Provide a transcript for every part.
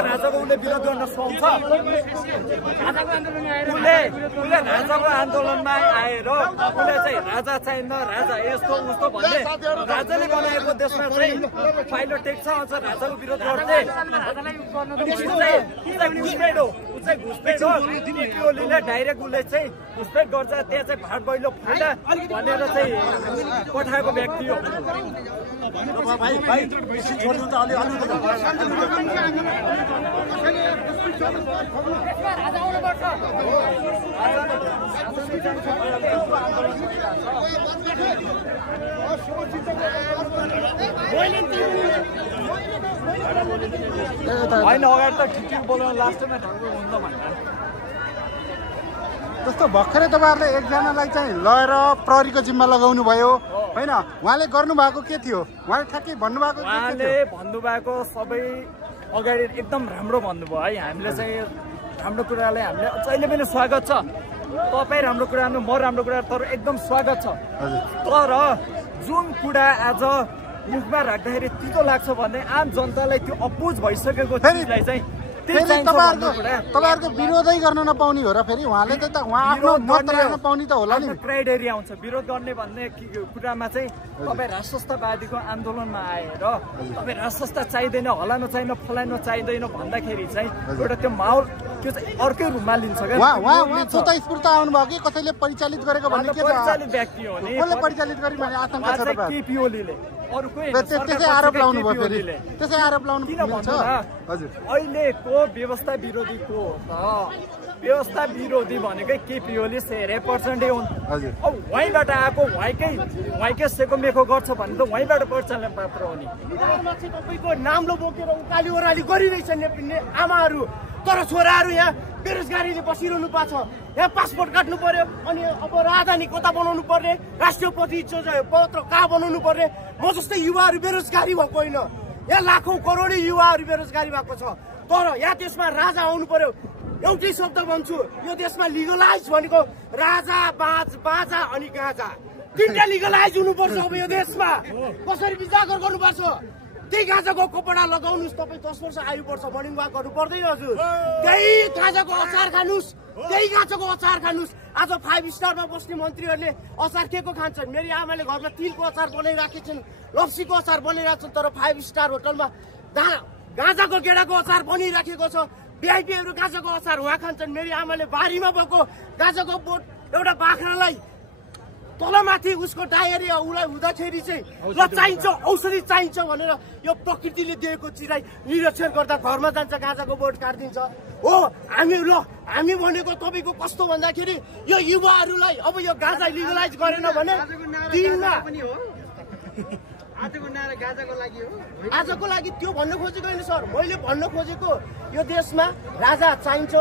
राजाको उसले विरोध गर्न सक्छ उसले राजाको आन्दोलनमा आएर उसले चाहिँ राजा चाहिन्न राजा यस्तो उस्तो भन्ने राजाले बनाएको देशमा चाहिँ पाइलो टेक्छ अझ राजाको विरोध गर्थे घुसपेट हो ऊ चाहिँ घुसपेट हो ओलीले डाइरेक्ट उसले चाहिँ घुसपेट गर्छ त्यहाँ चाहिँ भाट बैलो फाइदा भनेर चाहिँ पठाएको व्यक्ति हो होइन अगाडि त ठिक बोलाउनु लास्टमा ढङ्गो हुन्छ भनेर जस्तो भर्खरै तपाईँहरूले एकजनालाई चाहिँ लगेर प्रहरीको जिम्मा लगाउनु भयो होइन उहाँले गर्नुभएको के थियो उहाँले ठ्याक्कै भन्नुभएको भन्नुभएको सबै अगाडि एकदम राम्रो भन्नुभयो है हामीले चाहिँ राम्रो कुरालाई हामीले जहिले पनि स्वागत छ तपाईँ राम्रो कुरा म राम्रो कुरा तर एकदम स्वागत छ तर जुन कुरा आज मुखमा राख्दाखेरि तितो लाग्छ भने आम जनतालाई त्यो अपोज भइसकेको चिजलाई चाहिँ तपाईहरुको विरोधै गर्न नपाउने हो र फेरि उहाँले त उहाँ आफ्नो मत राख्न पाउने त होला नि क्राइटेरिया हुन्छ विरोध गर्ने भन्ने कुरामा चाहिँ तपाईँ राष्ट्रवादीको आन्दोलनमा आएर तपाईँ राष्ट्रता चाहिँदैन हलाउन चाहिँदैन फलाउन चाहिँदैन भन्दाखेरि चाहिँ एउटा त्यो माहौल त्यो चाहिँ अर्कै रूपमा लिन्छ क्या उहाँ स्वतस्फूर्त आउनु भयो कि कसैले परिचालित गरेको भन्ने के परिचालित व्यक्ति हो नि कसले परिचालित गरि भने आशंका छ तपाईँ केपी ओलीले त्यसै आरोप लाउनु भयो फेरि त्यसै आरोप लाउनु मिल्छ हजुर अहिलेको व्यवस्था विरोधीको व्यवस्था विरोधी भनेकै केपी ओली 100% हुन् अब वहीँबाट आएको वहीँकै सेको मेको गर्छ भने त वहीँबाट परिचालन पात्र हो नि तपाईँको नाम्लो बोकेर उकाली ओह्राली गरिरहेछ नेपाली आमाहरू तर छोराहरू यहाँ बेरोजगारीले बसिरहनु पर्छ यहाँ पासपोर्ट काट्नु पर्यो अनि अब राजधानी कता बनाउनु पर्ने राष्ट्रपति पत्र कहाँ बनाउनु पर्ने म जस्तै युवाहरू बेरोजगारी भएको होइन यहाँ लाखौं करोडौं युवाहरू बेरोजगारी भएको छ तर यहाँ देशमा राजा आउनु पर्यो एउटै शब्द भन्छु यो देशमा लिगलाइज भनेको राजा बाजा अनि गाजा तीनटा लिगलाइज हुनुपर्छ अब यो देशमा कसरी विचार गर्नुपर्छ त्यही गाजाको कपडा लगाउनुस् तपाईँ 10 वर्ष आयु वर्ष मर्निङ वाक गर्नु पर्दैन हजुर त्यही गाजाको अचार खानुस् त्यही गाजाको अचार खानुस् आज 5 स्टारमा बस्ने मन्त्रीहरूले अचार के को खान्छन् मेरी आमाले घरमा तिलको अचार बनाइराखेछन् लप्सीको अचार बनाइराख्छन् तर 5 स्टार होटलमा गाजाको गेडाको अचार बनिराखेको छ भिआइपीहरू गाजाको अचार उहाँ खान्छन् मेरी आमाले बारीमा भएको गाजाको बोट एउटा बाख्रालाई तलमाथि उसको डायरिया उसलाई हुँदाखेरि चाहिँ ल चाहिन्छ औषधि चाहिन्छ भनेर यो प्रकृतिले दिएको चिजलाई निरीक्षण गर्दा घरमा जान्छ गाजाको बोट काटिदिन्छ हो हामी भनेको तपाईँको कस्तो भन्दाखेरि यो युवाहरूलाई अब यो गाजा लिगलाइज गरेन भने दिनमा आजको लागि त्यो भन्न खोजेको होइन सर मैले भन्न खोजेको यो देशमा राजा चाहिन्छ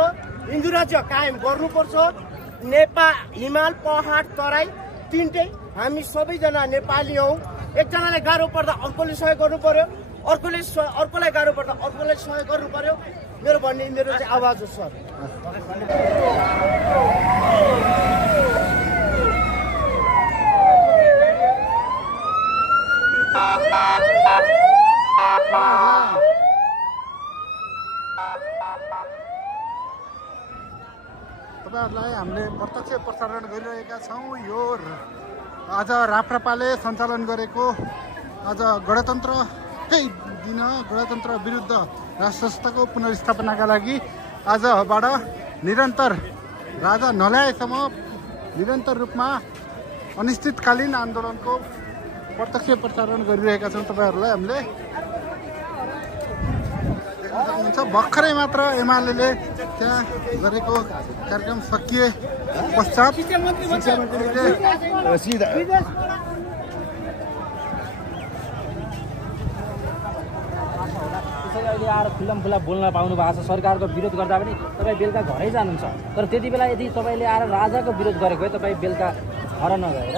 हिन्दू राज्य कायम गर्नुपर्छ नेपाल हिमाल पहाड तराई तीनटै हामी सबैजना नेपाली हौ एकजनालाई गाह्रो पर्दा अर्कोले सहयोग गर्नु पर्यो अर्कोलाई गाह्रो पर्दा अर्कोलाई सहयोग गर्नु पर्यो मेरो चाहिँ आवाज हो सर तपाईहरुलाई हामीले हामीले प्रत्यक्ष प्रसारण गरिरहेका छौँ। यो आज राप्रपाले सञ्चालन गरेको आज गणतन्त्रकै दिन गणतन्त्र विरुद्ध राष्ट्र संस्थाको पुनर्स्थापनाका लागि आजबाट निरन्तर राजा नल्याएसम्म निरन्तर रूपमा अनिश्चितकालीन आन्दोलनको प्रत्यक्ष प्रसारण गरिरहेका छौँ तपाईँहरूलाई हामीले देख्न सक्नुहुन्छ। भर्खरै मात्र एमाले त्यहाँ गरेको कार्यक्रम सकिए पश्चात अहिले आएर खुल्ला बोल्न पाउनु भएको छ। सरकारको विरोध गर्दा पनि तपाईँ बेलुका घरै जानुहुन्छ, तर त्यति बेला यदि तपाईँले आएर राजाको विरोध गरेको भए तपाईँ बेलुका घर नगएर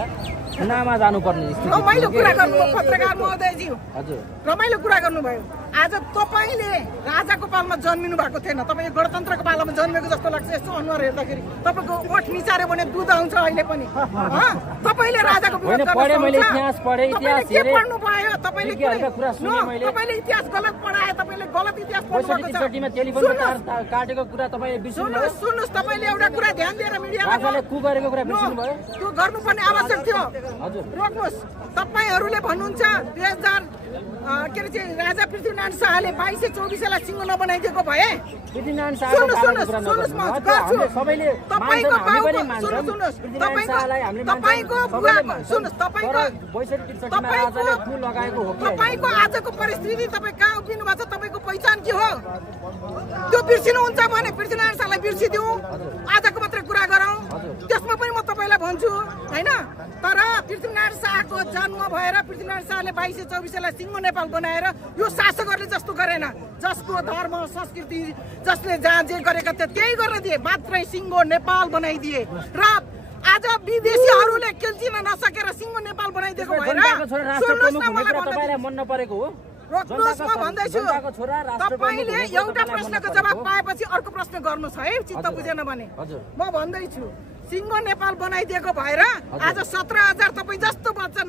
खुनामा जानुपर्ने स्थिति। रमाइलो कुरा गर्नुभयो पत्रकार महोदयज्यू, हजुर रमाइलो कुरा गर्नुभयो। आज तपाईँले राजाको पालमा जन्मिनु भएको थिएन, तपाईँ गणतन्त्रको पालामा जन्मेको जस्तो लाग्छ। यस्तो अनुहार हेर्दाखेरि तपाईँको ओठ निचार्यो भने दुध आउँछ अहिले पनि। तपाईँले राजाको विरोध पढे, मैले इतिहास पढे, इतिहास हेरे, पढ्नु भयो। तपाईँले कुरा सुने मैले। तपाईँले इतिहास गलत पढाए, तपाईँले गलत इतिहास पढ्नुभएको छ। टेलिफोनको तार काटेको कुरा तपाईँ बिर्सिनुभयो। सुन्नुहोस्, तपाईँले एउटा कुरा ध्यान दिएर मिडियालाई राजाले कु गरेको कुरा बिर्सिनुभयो। त्यो गर्नुपर्ने आवश्यक थियो। हजुर रोक्नुहोस्। तपाईँहरूले भन्नुहुन्छ 2000 के अरे चाहिँ राजा पृथ्वीनारायण शाहले 2224लाई सिंह नबनाइदिएको भए पृथ्वीनारायण शाहको बारेमा कुरा नगर्नु। हामीले सबैले तपाईँको हामी पनि बाउको मान्छौँ। सुन्नुहोस्, पृथ्वीनारायण शाहलाई हामीले तपाईँको बुवाको सुन्नुहोस्, तपाईँको 62-63 मा राजाले कु लगाएको हो कि तपाईँको आजको परिस्थिति तपाईँ कहाँ उभिनु भएको छ, तपाईँको पहिचान के हो त्यो बिर्सिनुहुन्छ भने पृथ्वीनारायण शाहलाई बिर्सिदिउँ, आजको मात्रै कुरा गरौँ। त्यसमा पनि म तपाईँलाई भन्छु होइन। तर पृथ्वीनारायण शाहको जन्म भएर पृथ्वीनारायण शाहले 2224लाई सिंह नेपाल बनाएर यो शासकहरूले जस्तो गरेन, जसको धर्म संस्कृति जसले जहाँ जे गरेका थिए त्यही गर्न दिए, मात्रै सिंह नेपाल बनाइदिए। र आज विदेशीहरूले खेल्चिन नसकेर सिंह नेपाल बनाइदिएको भएर तपाईँलाई मन नपरेको हो। रोक्नुहोस्, म भन्दैछु। तपाईँले एउटा प्रश्नको जवाब पाएपछि अर्को प्रश्न गर्नुहोस् है, चित्त बुझेन भने। म भन्दैछु सिंह नेपाल बनाइदिएको भएर आज 17,000 तपाईँ जस्तो बच्चा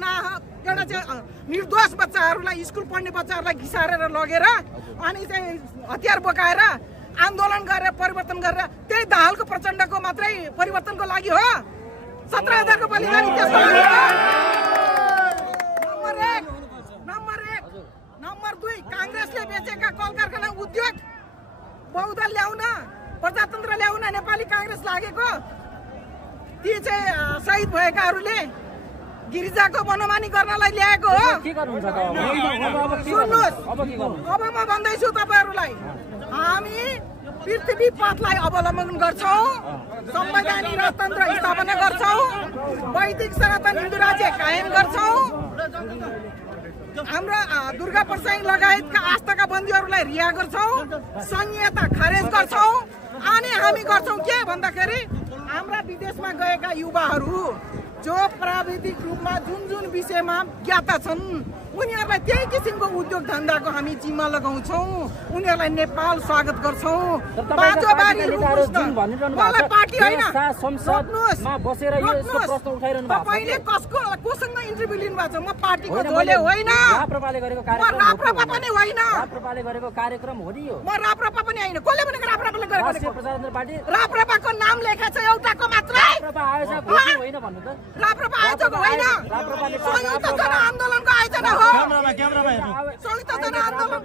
एउटा चाहिँ निर्दोष बच्चाहरूलाई स्कुल पढ्ने बच्चाहरूलाई घिसारेर लगेर अनि चाहिँ हतियार बोकाएर आन्दोलन गरेर परिवर्तन गरेर त्यही दाहालको प्रचण्डको मात्रै परिवर्तनको लागि हो 17,000 को बलिदानी। नम्बर 2 काङ्ग्रेसले बेचेका कल कारखाना उद्योग बहुदल ल्याउन, प्रजातन्त्र ल्याउन नेपाली काङ्ग्रेस लागेको ती चाहिँ शहीद भएकाहरूले गिरिजाको मनोमानी गर्नलाई ल्याएको हो। सुन्नुहोस्, अब म भन्दैछु तपाईँहरूलाई, हामी पृथ्वी पथलाई अवलम्बन गर्छौँ, संवैधानिक राजतन्त्र स्थापना गर्छौँ, वैदिक सनातन हिन्दू राज्य कायम गर्छौँ, हाम्रो दुर्गा प्रसाई लगायतका आस्थाका बन्दीहरूलाई रिहा गर्छौँ, संहिता खारेज गर्छौँ। अनि हामी गर्छौँ के भन्दाखेरि हाम्रा विदेशमा गएका युवाहरू जो प्राविधिक रूपमा जुन विषयमा ज्ञाता छन् उनीहरूलाई त्यही किसिमको उद्योग धन्दाको हामी जिम्मा लगाउँछौँ, उनीहरूलाई नेपाल स्वागत गर्छौँ। मलाई पार्टी होइन, तपाईँले कोसँग इन्टरभ्यू लिनु भएको छ? म पार्टीको झोले होइन, राप्रपा पनि होइन, म राप्रपा पनि होइन। कसले भनेको राप्रपाले गरेको? राप्रपाको नाम लेखा छ एउटाको मात्रै, राप्रपा आयोजक होइन, संयुक्त जनआन्दोलनको आयोजना हो। संयुक्त जनआन्दोलन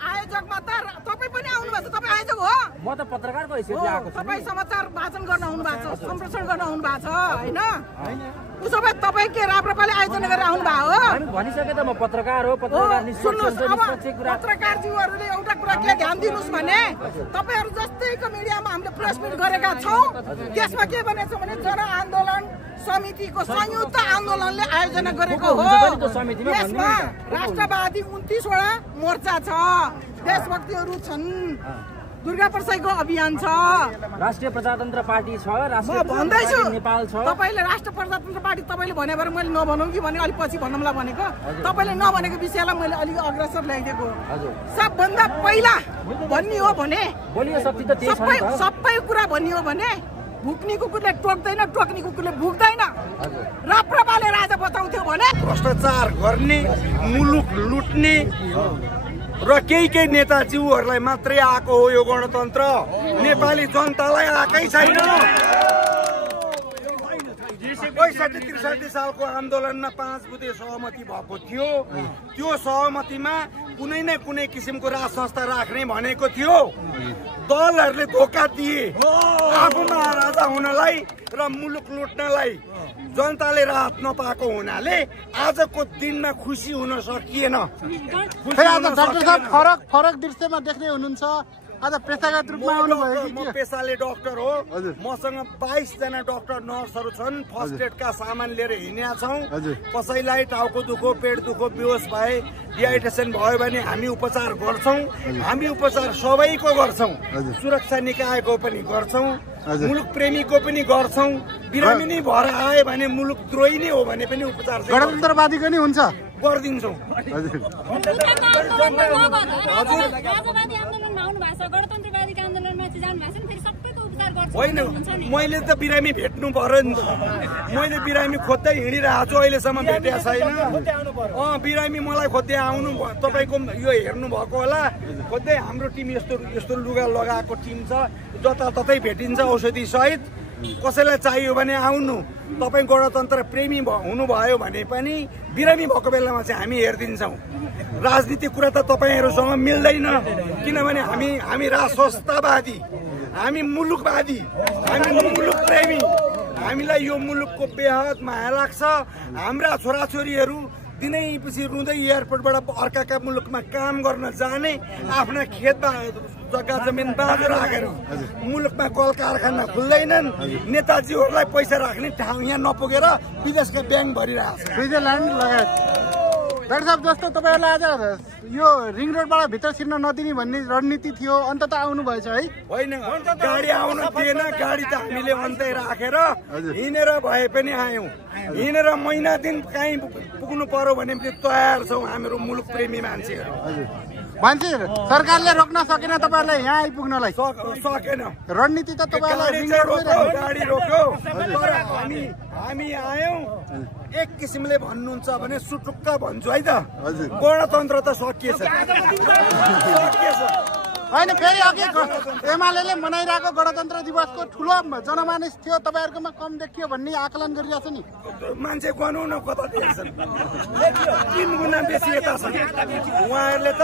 आयोजकमा त तपाईँ पनि आउनु भएको छ, तपाईँ आयोजक हो। म त पत्रकारको हैसियतले आएको छु। तपाईँ समाचार वाचन गर्न आउनु भएको छ, सम्प्रेषण गर्न आउनु भएको छ होइन। उसो भए तपाईँ के राप्रपाले आयोजना गरेर आउनु भएको हो? हामी भनिसके त म पत्रकार हो, पत्रकार पत्रकारज्यूहरूले एउटा कुरा के ध्यान दिनुहोस् भने तपाईँहरू जस्तैको मिडियामा हामीले प्रेस मिट गरेका छौँ, त्यसमा के भनेको छ भने जनआन्दोलन समितिको संयुक्त आन्दोलनले आयोजना गरेको हो। यसमा राष्ट्रवादी 29 वटा मोर्चा छ, देशभक्तिहरू छन्, दुर्गा प्रसाईको अभियान छ, राष्ट्रिय प्रजातन्त्र पार्टी छ, म भन्दैछु नेपाल छ। तपाईँले राष्ट्रिय प्रजातन्त्र पार्टी तपाईँले भने भएर मैले नभनौँ कि भने अलिक पछि भन्नुलाई भनेको, तपाईँले नभनेको विषयलाई मैले अलिक अग्रसर ल्याइदिएको। सबभन्दा पहिला भन्ने हो भने सबै कुरा भन्ने हो भने भुक्ने कुकुरले टोक्दैन, टोक्ने कुकुरले भुक्दैन। राप्रपाले राजा बताउँथ्यो भने भ्रष्टाचार गर्ने, मुलुक लुट्ने र केही नेताज्यूहरूलाई मात्रै आएको हो यो गणतन्त्र, नेपाली जनतालाई आएकै छैन। 62-63 सालको आन्दोलनमा 5 बुँदे सहमति भएको थियो। त्यो सहमतिमा कुनै न कुनै किसिमको राज संस्था राख्ने भनेको थियो। दलहरूले धोका दिए आफू महाराजा हुनलाई र मुलुक लुट्नलाई। जनताले राहत नपाएको हुनाले आजको दिनमा खुसी हुन सकिएन। आज डाक्टर साहब फरक दृश्यमा देख्दै हुनुहुन्छ। आज पेसागत रूपमा आउनुभयो कि? म पेसाले डाक्टर हो। मसँग 22 जना डाक्टर नर्सहरू छन्। फर्स्ट एडका सामान लिएर हिँडेका छौँ। कसैलाई टाउको दुखो, पेट दुखो, बेहोस भए, डिहाइड्रेसन भयो भने हामी उपचार गर्छौँ। हामी उपचार सबैको गर्छौँ। सुरक्षा निकायको पनि गर्छौँ, मुलुक प्रेमीको पनि गर्छौँ। बिरामी नै भएर आयो भने मुलुक द्रोही नै हो भने पनि उपचार गणतन्त्रवादीको नि हुन्छ, गरिदिन्छौँ। होइन, मैले त बिरामी भेट्नु पर्यो नि त। मैले बिरामी खोज्दै हिँडिरहेको छु, अहिलेसम्म भेटेको छैन। बिरामी मलाई खोज्दै आउनु तपाईँको यो हेर्नु भएको होला। खोज्दै हाम्रो टिम यस्तो लुगा लगाएको टिम छ, जताततै भेटिन्छ औषधि सहित। कसैलाई चाहियो भने आउनु। तपाईँ गणतन्त्र प्रेमी हुनुभयो भने पनि बिरामी भएको बेलामा चाहिँ हामी हेरिदिन्छौँ। राजनीतिक कुरा त तपाईँहरूसँग मिल्दैन, किनभने हामी राष्ट्रवादी, हामी मुलुकवादी, हामी मुलुक प्रेमी। हामीलाई यो मुलुकको बेहद माया लाग्छ। हाम्रा छोराछोरीहरू दिनैपछि रुँदै एयरपोर्टबाट अर्काका मुलुकमा काम गर्न जाने, आफ्ना खेत जग्गा जमिन बाँझो राखेर मुलुकमा कल कारखाना खुल्दैनन्। नेताजीहरूलाई पैसा राख्ने ठाउँ यहाँ नपुगेर विदेशका ब्याङ्क भरिरहेको छ। स्विजरल्यान्ड लगायत। डाक्टर साहब, जस्तो तपाईँहरूलाई आज यो रिङ रोडबाट भित्र छिर्न नदिने भन्ने रणनीति थियो, अन्तत आउनु भएछ है? होइन, गाडी आउनु दिएन। गाडी त हामीले अन्तै राखेर हिँडेर भए पनि आयौँ। हिँडेर महिना दिन कहीँ पुग्नु पर्यो भने पनि तयार छौँ हाम्रो मुलुक प्रेमी मान्छेहरू। मान्छे सरकारले रोक्न सकेन तपाईँहरूलाई यहाँ आइपुग्नलाई? सकेन। रणनीति त तपाईँहरूलाई गाडी रोक्यो, तर हामी आयौँ। एक किसिमले भन्नुहुन्छ भने सुटुक्क भन्छु है त, गणतन्त्र त सकिएछ। होइन, फेरि अघि एमाले मनाइरहेको गणतन्त्र दिवसको ठुलो जनमानस थियो, तपाईँहरूकोमा कम देखियो भन्ने आकलन गरिरहेछ नि। मान्छे गनौ न कता दिएछन्, 3 गुणा बेसी यता छन्। उहाँहरूले त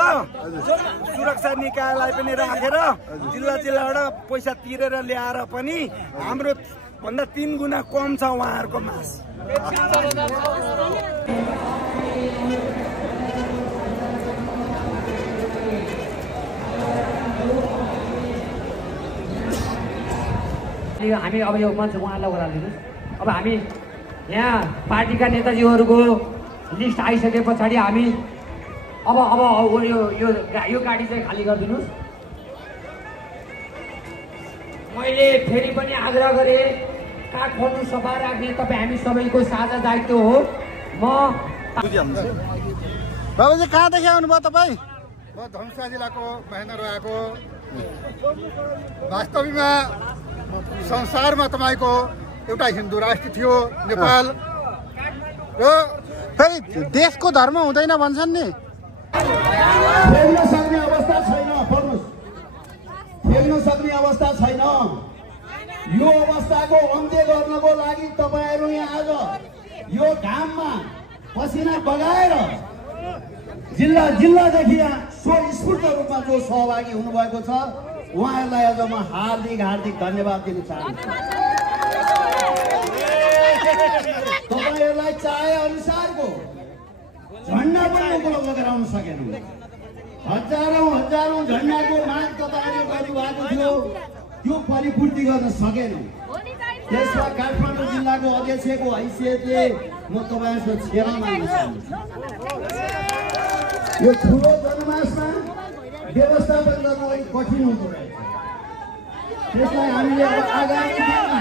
सुरक्षा निकायलाई पनि राखेर जिल्लाबाट पैसा तिरेर ल्याएर पनि हाम्रो भन्दा 3 गुणा कम छ उहाँहरूको मास। हामी अब यो मञ्च उहाँलाई ओह्रालिदिनुहोस्। अब हामी यहाँ पार्टीका नेताजीहरूको लिस्ट आइसके पछाडि हामी अब यो गाडी चाहिँ खाली गरिदिनुहोस्। मैले फेरि पनि आग्रह गरेँ, काठमाडौँ सफा राख्ने तपाईँ हामी सबैको साझा दायित्व हो। म बाबुजी कहाँदेखि आउनुभयो तपाईँ? म धनुषा जिल्लाको महेन्द्र आएको। वास्तवमा संसारमा तपाईँको एउटा हिन्दू राष्ट्र थियो नेपाल, र फेरि देशको धर्म हुँदैन भन्छन् नि। खेल्न सक्ने अवस्था छैन, खेल्न सक्ने अवस्था छैन। यो अवस्थाको अन्त्य गर्नको लागि तपाईँहरू यहाँ आज यो घाममा पसिना बगाएर जिल्लादेखि यहाँ स्वस्फूर्त रूपमा जो सहभागी हुनुभएको छ, उहाँहरूलाई आज म हार्दिक धन्यवाद दिन चाहन्छु। तपाईँहरूलाई चाहे अनुसारको झन्डा पनि उपलब्ध गराउन सकेनौँ। हजारौं झन्डाको माग तपाईँहरूले गर्नुभएको थियो, त्यो परिपूर्ति गर्न सकेनौँ। त्यसमा काठमाडौँ जिल्लाको अध्यक्षको हैसियतले म तपाईँहरूसँग क्षमा माग्न चाहन्छु। यो ठुलो जनमासमा व्यवस्थापन गर्न अलिक कठिन हुँदो रहेछ। त्यसलाई हामीले अब आगामी दिनमा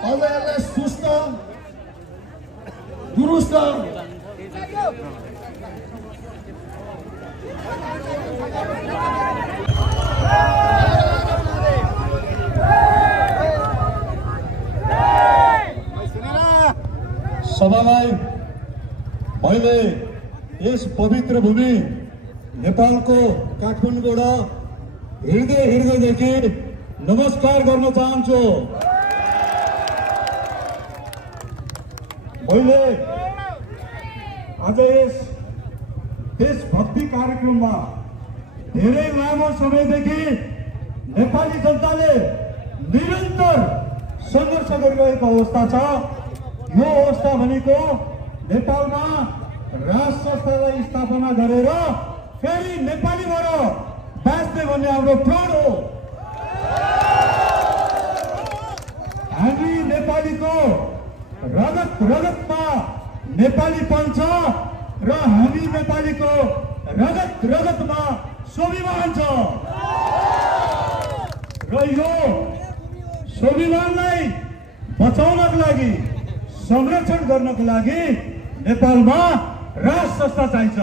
अझ यसलाई सुस्त दुरुस्त सभालाई मैले यस पवित्र भूमि नेपालको काठमाडौँबाट हृदयदेखि नमस्कार गर्न चाहन्छु। मैले आज यस देशभक्ति कार्यक्रममा धेरै लामो समयदेखि नेपाली जनताले निरन्तर सङ्घर्ष गरिरहेको अवस्था छ। यो अवस्था भनेको नेपालमा राज संस्थालाई स्थापना गरेर फेरि नेपाली भएर बाँच्ने भन्ने हाम्रो प्रण हो। हामी नेपालीको रगत रगतमा नेपालीपन छ र हामी नेपालीको रगत रगतमा स्वाभिमान छ र यो स्वाभिमानलाई बचाउनको लागि संरक्षण गर्नको लागि नेपालमा राज संस्था चाहिन्छ।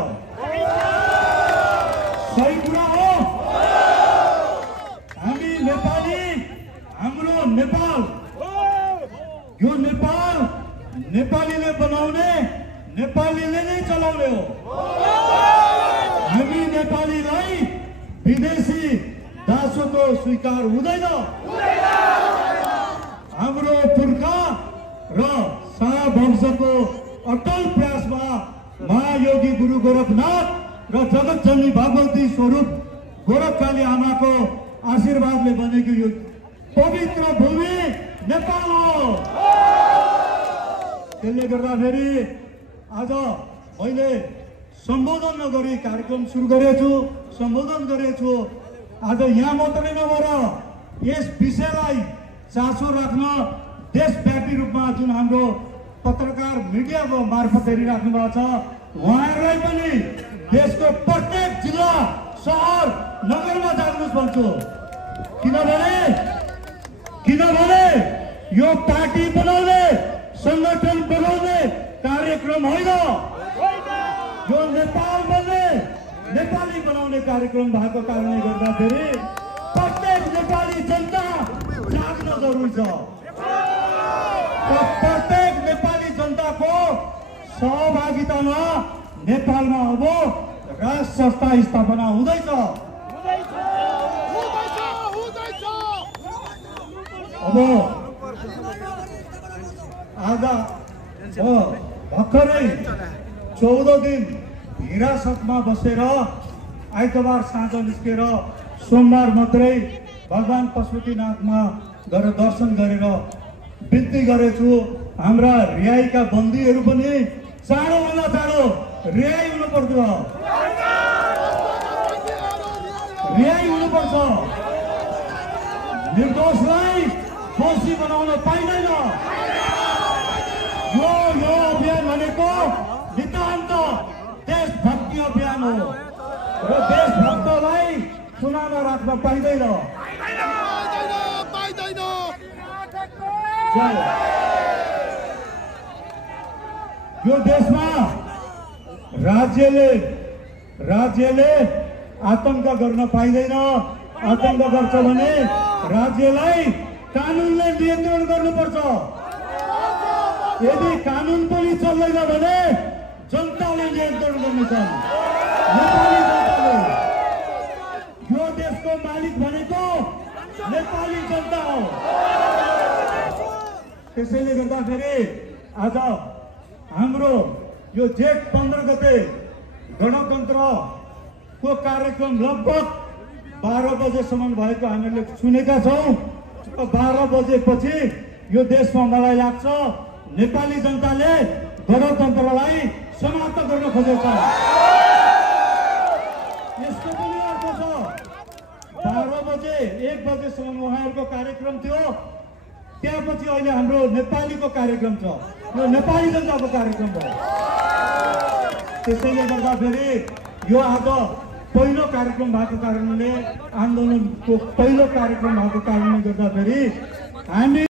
सही कुरा हो। हामी नेपाली, हाम्रो नेपाल, यो नेपाल नेपालीले बनाउने, नेपालीले नै चलाउने हो। हामी नेपालीलाई विदेशी दासोको स्वीकार हुँदैन। हाम्रो पुर्खा र शाह वंशको अटल प्रयासमा महायोगी गुरु गोरखनाथ र जगतजननी भगवती स्वरूप गोरखकाली आमाको आशीर्वादले बनेको यो पवित्र भूमि नेपाल हो। त्यसले गर्दाखेरि आज मैले सम्बोधन नगरी कार्यक्रम सुरु गरेको छु, सम्बोधन गरेको छु। आज यहाँ मात्रै नभएर यस विषयलाई चासो राख्न देशव्यापी रूपमा जुन हाम्रो पत्रकार मिडियाको मार्फत हेरिराख्नु भएको छ, उहाँहरूलाई पनि देशको प्रत्येक जिल्ला, सहर, नगरमा जानुहोस् भन्छु। किनभने यो पार्टी बनाउने, संगठन बनाउने कार्यक्रम होइन, यो नेपाल बन्ने, नेपाली बनाउने कार्यक्रम भएको कारणले गर्दाखेरि प्रत्येक नेपाली जनता जाग्न जरुरी छ। प्रत्येक नेपाली जनताको सहभागितामा नेपालमा अब राज संस्था स्थापना हुँदैछ। अब आज भर्खरै 14 दिन हिरासतमा बसेर आइतबार साँझ निस्केर सोमबार मात्रै भगवान पशुपतिनाथमा गएर दर्शन गरेर बिन्ती गरेछु। हाम्रा रिहाईका बन्दीहरू पनि चाँडोभन्दा चाँडो रिहाई हुनु पर्छ, रिहाई हुनुपर्छ। निर्दोषलाई दोषी बनाउन पाइँदैन। यो अभियान भनेको नितान्त देशभक्ति अभियान हो र देशभक्तलाई चुनावमा राख्न पाइँदैन। यो देशमा राज्यले आतंक गर्न पाइँदैन। आतंक गर्छ भने राज्यलाई कानुनले नियन्त्रण गर्नुपर्छ। यदि कानुन पनि चल्दैन भने जनताले नियन्त्रण गर्नेछन्। नेपाली जनताले, यो देशको मालिक भनेको नेपाली जनता हो। त्यसैले गर्दाखेरि आज हाम्रो यो जेठ 15 गते गणतन्त्रको कार्यक्रम लगभग 12 बजेसम्म भएको हामीले सुनेका छौँ। 12 बजेपछि यो देशमा मलाई लाग्छ नेपाली जनताले गणतन्त्रलाई समाप्त गर्न खोजेको छ। यसको पनि अर्थ छ 12 बजे 1 बजेसम्म उहाँहरूको कार्यक्रम थियो, त्यसपछि अहिले हाम्रो नेपालीको कार्यक्रम छ, यो नेपाली जनताको कार्यक्रम हो। त्यसैले गर्दाखेरि यो आज पहिलो कार्यक्रम भएको कारणले, आन्दोलनको पहिलो कार्यक्रम भएको कारणले गर्दाखेरि हामी